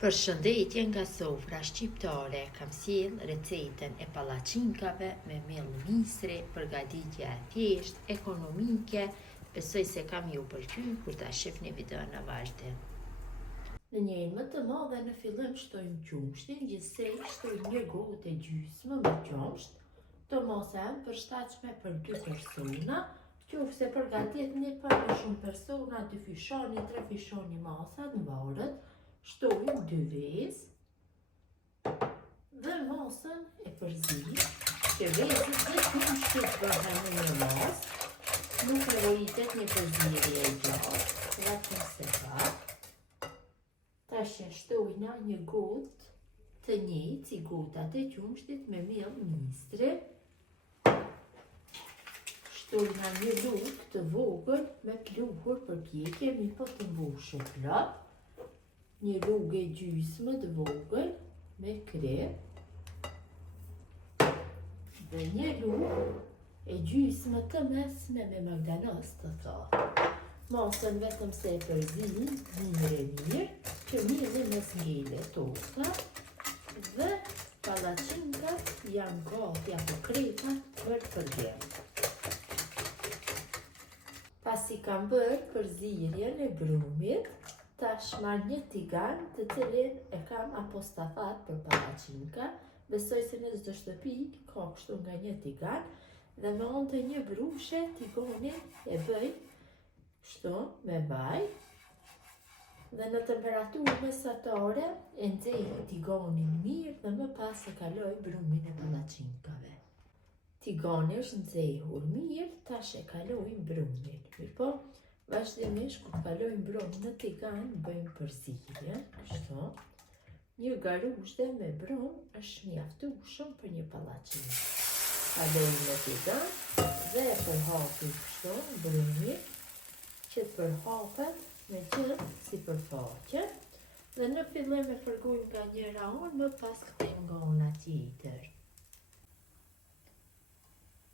Përshëndetje nga sofra shqiptare, kam sjell recetën e pallaçinkave me miell misri, përgatitja e thjeshtë, ekonomike, besoj se kam ju pëlqyer kur ta shihni videon në vazhdim. Në njërin më të madhe në fillim shtojmë qumshtin, gjithsej shtojmë një gotë e gjysmë me qumsht, tomose janë përshtatshme për 2 persona, qofse përgatitni për më shumë persona, 2 fishoni, 3 fishoni masat në varët. Shtojmë 2 vezë dhe masën e përzim, që vezët dhe qumshtit bëhen në një masë, nuk nevojitet një përzierje e gjatë, vetëm se pak. Tash shtojna një gotë të njëjtë si gotat e qumshtit me miell misri. Shtojna një lugë të vogël me pluhur për pjekje, mi po të mbushur plot. Një lugë e gjysmë të vogël me krep dhe një lugë e gjysmë të mesme me magdanoz të thatë. Masën vetëm se e përzim mirë, që mirë me ngele tosta dhe pallaçinkat janë gati apo krepat për përgjim. Pasi kam bërë përzierjen e brumit, tash marr një tigan të cilin e kam apostafat për pallaçinka. Besoj se në çdo shtëpi ka kështu nga një tigan dhe me anë të një brushe tigonin e bëj kështu me vaj dhe në temperaturë mesatare e nxej tiganin mirë dhe më pas e kaloj brumin e pallaçinkave. Tigani është nxehur mirë, tash e kalojmë brumin. Mirpo, vazhdimisht kur kalojmë brumin në tigan, bëjmë përzierjen, kështu. Një garuzhe me brum është mjaftueshëm për një pallaçinkë. Kalojmë në tigan dhe e përhapim kështu brumin, që të përhapet me gjithë sipërfaqe. Dhe në fillim e fërgojmë nga njëra anë, më pas kthejmë nga ana tjetër.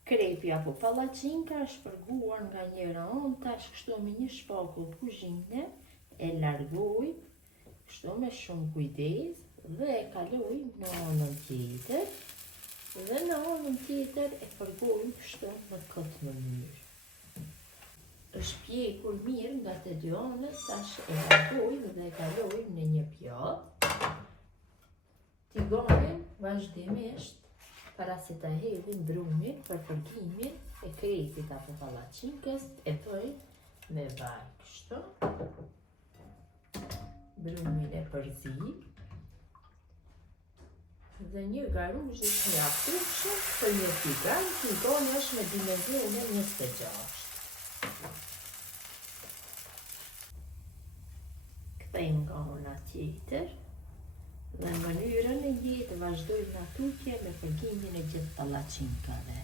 Krepi apo pallaçinka është fërguar nga njëra anë, tash kështu me një shpakull kuzhine e largojmë kështu me shumë kujdes dhe e kalojmë në anën tjetër dhe në anën tjetër e fërgojmë kështu në këtë mënyrë. Është pjekur mirë nga të dy anët, tash e largojmë dhe e kalojmë në një pjatë. Tiganin vazhdimisht para se ta hedhim brumin për fërgimin e krepit apo pallaçinkës, e bëjmë me vaj kështu. Brumin e përzim dhe një garuzh është mjaftueshëm për një tigan. Tigani është me dimensione 26. Kthejmë nga ana tjetër. Dhe në mënyrën e njëjtë vazhdojmë në tutje me fërgimin e gjithë pallaçinkave.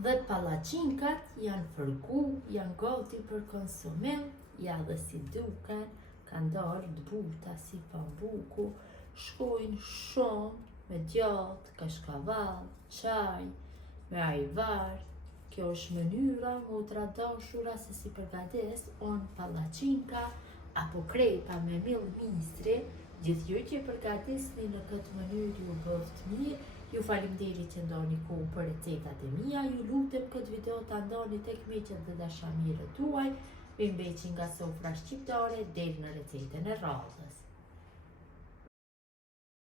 Dhe pallaçinkat janë fërgu, janë gati për konsumim, ja dhe si duken. Kanë darë të buta si pambuku, shkojnë shumë me djatë, kashkavall, çaj, me ajvar. Kjo është mënyra motra dashura se si përgatis unë pallaçinka apo krepa me miell misri. Gjithë ju që përgatisni në këtë mënyrë ju bëft mirë. Ju faleminderit që ndani kohë për recetat e mia. Ju lutem këtë video ta ndani tek miqet dhe dashamirët tuaj. Bimbeqi nga sofra shqiptare deri në recetën e radhës.